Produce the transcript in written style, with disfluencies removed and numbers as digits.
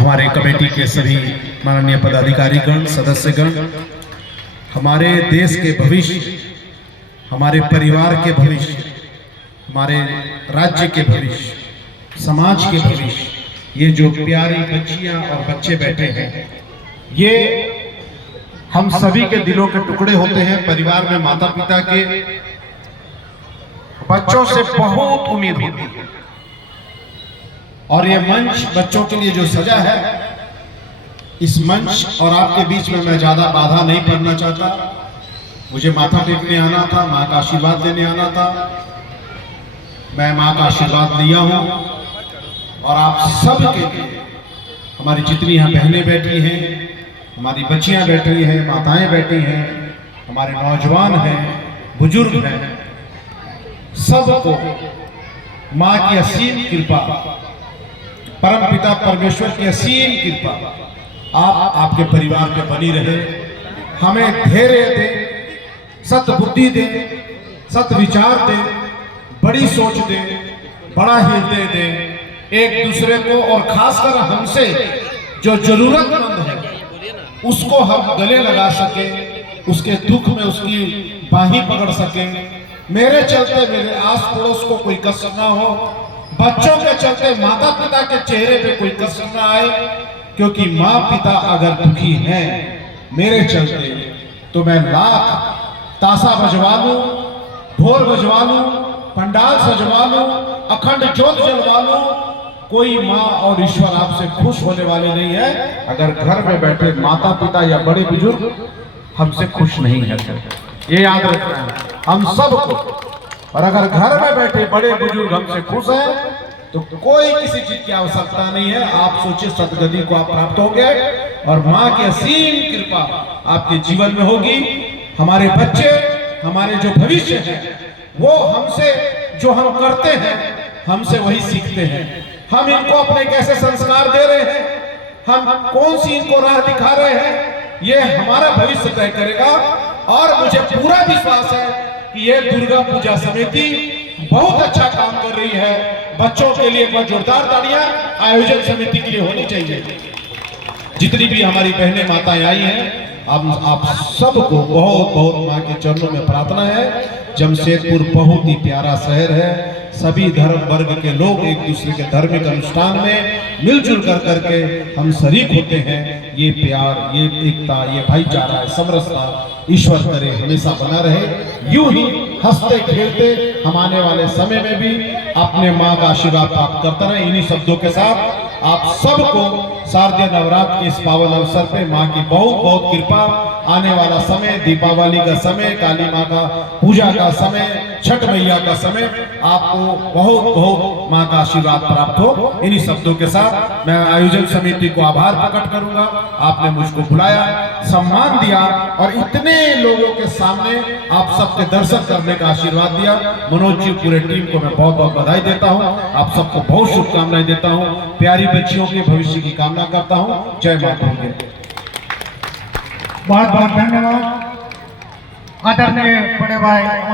हमारे कमेटी के सभी माननीय पदाधिकारीगण, सदस्यगण, हमारे देश के भविष्य, हमारे परिवार के भविष्य, हमारे राज्य के भविष्य, समाज के भविष्य, ये जो प्यारी बच्चियां और बच्चे बैठे हैं, ये हम सभी के दिलों के टुकड़े होते हैं। परिवार में माता पिता के बच्चों से बहुत उम्मीद होती है और ये मंच बच्चों के लिए जो सजा है, इस मंच और आपके बीच में मैं ज्यादा बाधा नहीं पड़ना चाहता। मुझे माथा टेकने आना था, माँ का आशीर्वाद लेने आना था। मैं माँ का आशीर्वाद लिया हूं और आप सब के लिए, हमारी जितनी यहाँ बहनें बैठी हैं, हमारी बच्चियां बैठी हैं, माताएं बैठी हैं, हमारे नौजवान हैं, बुजुर्ग हैं, सबको माँ की असीम कृपा, परम पिता परमेश्वर की असीम कृपा आपके परिवार पे बनी रहे। हमें धैर्य दे, सद्बुद्धि दे, सत विचार दे, बड़ी सोच दे, बड़ा हृदय दे, एक दूसरे को और खासकर हमसे जो जरूरतमंद है उसको हम गले लगा सके, उसके दुख में उसकी बाही पकड़ सके। मेरे चलते मेरे आस पड़ोस को कोई कष्ट ना हो, बच्चों के चलते माता पिता के चेहरे पे कोई कष्ट ना आए, क्योंकि माँ पिता अगर दुखी हैं मेरे चलते तो मैं लाख ताशा बजवा लूं, ढोल बजवा लूं, पंडाल सजवा लूं, अखंड ज्योत जलवा लूं, कोई माँ और ईश्वर आपसे खुश होने वाले नहीं है अगर घर में बैठे माता पिता या बड़े बुजुर्ग हमसे खुश नहीं है। ये याद रखना है हम सबको। और अगर घर में बैठे बड़े बुजुर्ग हमसे खुश हैं तो कोई किसी चीज की आवश्यकता नहीं है। आप सोचिए, सदगति को आप प्राप्त हो गए और माँ की असीम कृपा आपके जीवन में होगी। हमारे बच्चे, हमारे जो भविष्य है, वो हमसे जो हम करते हैं हमसे वही सीखते हैं। हम इनको अपने कैसे संस्कार दे रहे हैं, हम कौन सी इनको राह दिखा रहे हैं, ये हमारा भविष्य तय करेगा। और मुझे पूरा विश्वास है कि ये दुर्गा पूजा समिति बहुत अच्छा काम कर रही है। बच्चों के लिए एक बार जोरदार तालियां आयोजन समिति के लिए होनी चाहिए। जितनी भी हमारी बहनें माताएं आई हैं, आप सबको बहुत बहुत माँ के चरणों में प्रार्थना है। जमशेदपुर बहुत ही प्यारा शहर है। सभी धर्म वर्ग के लोग एक दूसरे के धार्मिक अनुष्ठान में मिलजुल कर करके हम शरीक होते हैं। ये प्यार, ये एकता, ये भाईचारा, समरसता ईश्वर करे हमेशा बना रहे। यूं ही हंसते खेलते हम आने वाले समय में भी अपने माँ का आशीर्वाद प्राप्त करते रहे। इन्हीं शब्दों के साथ आप सबको शारदीय नवरात्र के इस पावन अवसर पे माँ की बहुत बहुत कृपा। आने वाला समय, दीपावली का समय, काली माँ का पूजा का समय, छठ मैया का समय, आपको बहुत बहुत माँ का आशीर्वाद प्राप्त हो। इन्हीं शब्दों के साथ मैं आयोजन समिति को आभार प्रकट करूंगा। आपने मुझको बुलाया, सम्मान दिया और इतने लोगों के सामने आप सबके दर्शन करने का आशीर्वाद दिया। मनोज जी, पूरे टीम को मैं बहुत बहुत बधाई देता हूँ। आप सबको बहुत शुभकामनाएं देता हूँ। प्यारी बच्चियों के भविष्य की कामना करता हूँ। जय माता दी। बहुत बहुत धन्यवाद आदरणीय बड़े भाई।